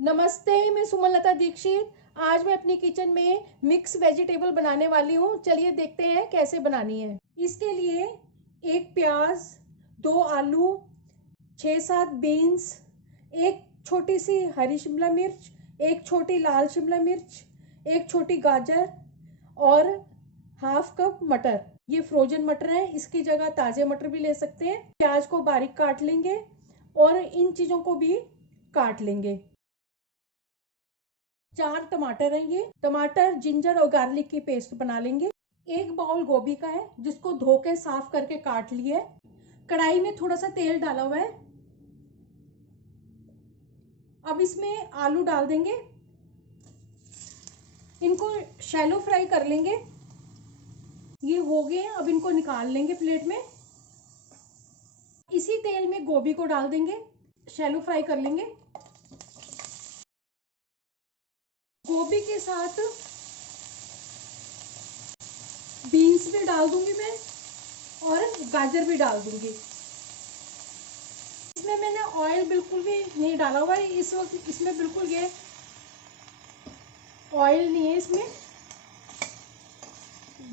नमस्ते, मैं सुमनलता दीक्षित। आज मैं अपनी किचन में मिक्स वेजिटेबल बनाने वाली हूँ। चलिए देखते हैं कैसे बनानी है। इसके लिए एक प्याज, 2 आलू, 6-7 बीन्स, एक छोटी सी हरी शिमला मिर्च, एक छोटी लाल शिमला मिर्च, एक छोटी गाजर और हाफ कप मटर। ये फ्रोजन मटर है, इसकी जगह ताज़े मटर भी ले सकते हैं। प्याज को बारीक काट लेंगे और इन चीज़ों को भी काट लेंगे। 4 टमाटर हैं, ये टमाटर, जिंजर और गार्लिक की पेस्ट बना लेंगे। एक बाउल गोभी का है जिसको धो के साफ करके काट लिया है। कढ़ाई में थोड़ा सा तेल डाला हुआ है। अब इसमें आलू डाल देंगे, इनको शैलो फ्राई कर लेंगे। ये हो गए, अब इनको निकाल लेंगे प्लेट में। इसी तेल में गोभी को डाल देंगे, शैलो फ्राई कर लेंगे। गोभी के साथ बीन्स भी डाल दूंगी मैं और गाजर भी डाल दूंगी। इसमें मैंने ऑयल बिल्कुल भी नहीं डाला हुआ है इस वक्त। इसमें बिल्कुल ये ऑयल नहीं है इसमें।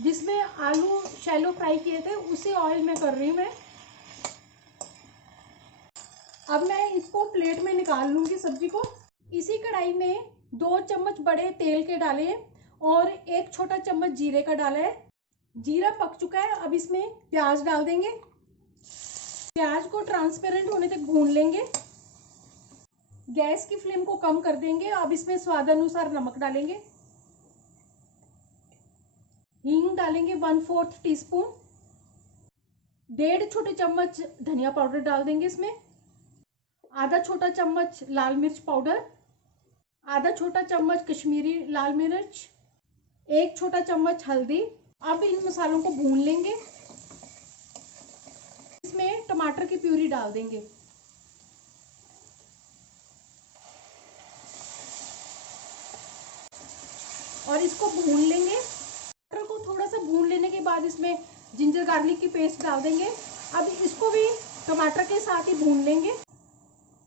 जिसमें आलू शैलो फ्राई किए थे उसी ऑयल में कर रही हूँ मैं। अब मैं इसको प्लेट में निकाल लूंगी सब्जी को। इसी कढ़ाई में 2 चम्मच बड़े तेल के डाले हैं और 1 छोटा चम्मच जीरे का डाला है। जीरा पक चुका है, अब इसमें प्याज डाल देंगे। प्याज को ट्रांसपेरेंट होने तक भून लेंगे। गैस की फ्लेम को कम कर देंगे। अब इसमें स्वाद अनुसार नमक डालेंगे। हींग डालेंगे 1/4 टीस्पून। 1.5 छोटे चम्मच धनिया पाउडर डाल देंगे इसमें। आधा छोटा चम्मच लाल मिर्च पाउडर, आधा छोटा चम्मच कश्मीरी लाल मिर्च, 1 छोटा चम्मच हल्दी। अब इन मसालों को भून लेंगे। इसमें टमाटर की प्यूरी डाल देंगे और इसको भून लेंगे। टमाटर को थोड़ा सा भून लेने के बाद इसमें जिंजर गार्लिक की पेस्ट डाल देंगे। अब इसको भी टमाटर के साथ ही भून लेंगे।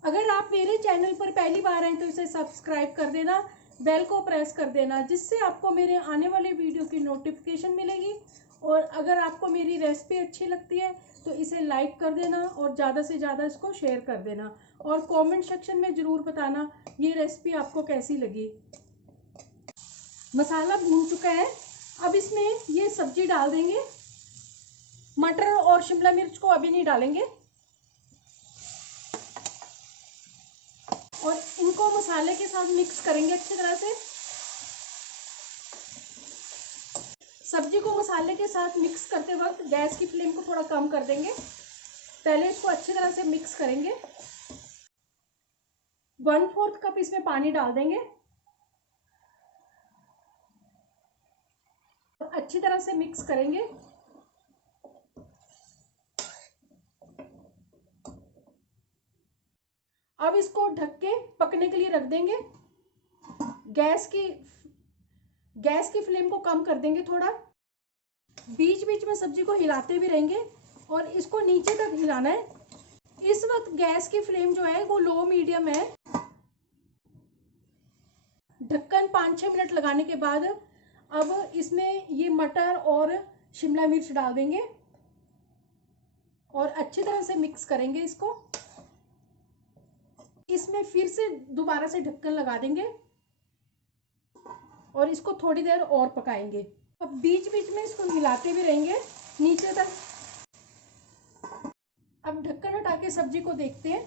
अगर आप मेरे चैनल पर पहली बार आए तो इसे सब्सक्राइब कर देना, बेल को प्रेस कर देना, जिससे आपको मेरे आने वाले वीडियो की नोटिफिकेशन मिलेगी। और अगर आपको मेरी रेसिपी अच्छी लगती है तो इसे लाइक कर देना और ज़्यादा से ज़्यादा इसको शेयर कर देना। और कमेंट सेक्शन में ज़रूर बताना ये रेसिपी आपको कैसी लगी। मसाला भून चुका है, अब इसमें ये सब्जी डाल देंगे। मटर और शिमला मिर्च को अभी नहीं डालेंगे और इनको मसाले के साथ मिक्स करेंगे अच्छी तरह से। सब्जी को मसाले के साथ मिक्स करते वक्त गैस की फ्लेम को थोड़ा कम कर देंगे। पहले इसको अच्छी तरह से मिक्स करेंगे। 1/4 कप इसमें पानी डाल देंगे। अच्छी तरह से मिक्स करेंगे। अब इसको ढक के पकने के लिए रख देंगे। गैस की फ्लेम को कम कर देंगे थोड़ा। बीच बीच में सब्जी को हिलाते भी रहेंगे और इसको नीचे तक हिलाना है। इस वक्त गैस की फ्लेम जो है वो लो मीडियम है। ढक्कन 5-6 मिनट लगाने के बाद अब इसमें ये मटर और शिमला मिर्च डाल देंगे और अच्छी तरह से मिक्स करेंगे इसको। इसमें फिर से दोबारा से ढक्कन लगा देंगे और इसको थोड़ी देर और पकाएंगे। अब बीच बीच में इसको हिलाते भी रहेंगे नीचे तक। अब ढक्कन हटा के सब्जी को देखते हैं।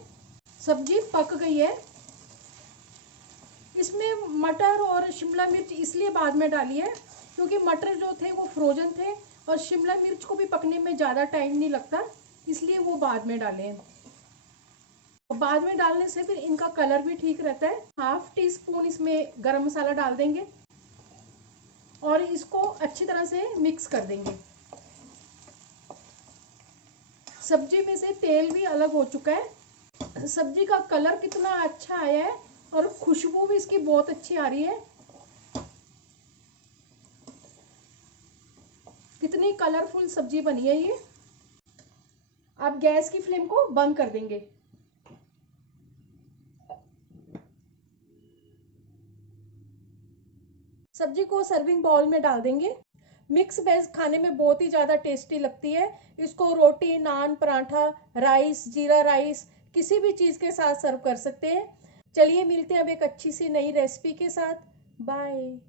सब्जी पक गई है। इसमें मटर और शिमला मिर्च इसलिए बाद में डाली है क्योंकि मटर जो थे वो फ्रोजन थे और शिमला मिर्च को भी पकने में ज़्यादा टाइम नहीं लगता, इसलिए वो बाद में डाले हैं। बाद में डालने से फिर इनका कलर भी ठीक रहता है। 1/2 टीस्पून इसमें गरम मसाला डाल देंगे और इसको अच्छी तरह से मिक्स कर देंगे। सब्जी में से तेल भी अलग हो चुका है। सब्जी का कलर कितना अच्छा आया है और खुशबू भी इसकी बहुत अच्छी आ रही है। कितनी कलरफुल सब्जी बनी है ये। अब गैस की फ्लेम को बंद कर देंगे। सब्जी को सर्विंग बाउल में डाल देंगे। मिक्स वेज खाने में बहुत ही ज़्यादा टेस्टी लगती है। इसको रोटी, नान, पराठा, राइस, जीरा राइस, किसी भी चीज़ के साथ सर्व कर सकते हैं। चलिए मिलते हैं अब एक अच्छी सी नई रेसिपी के साथ। बाय।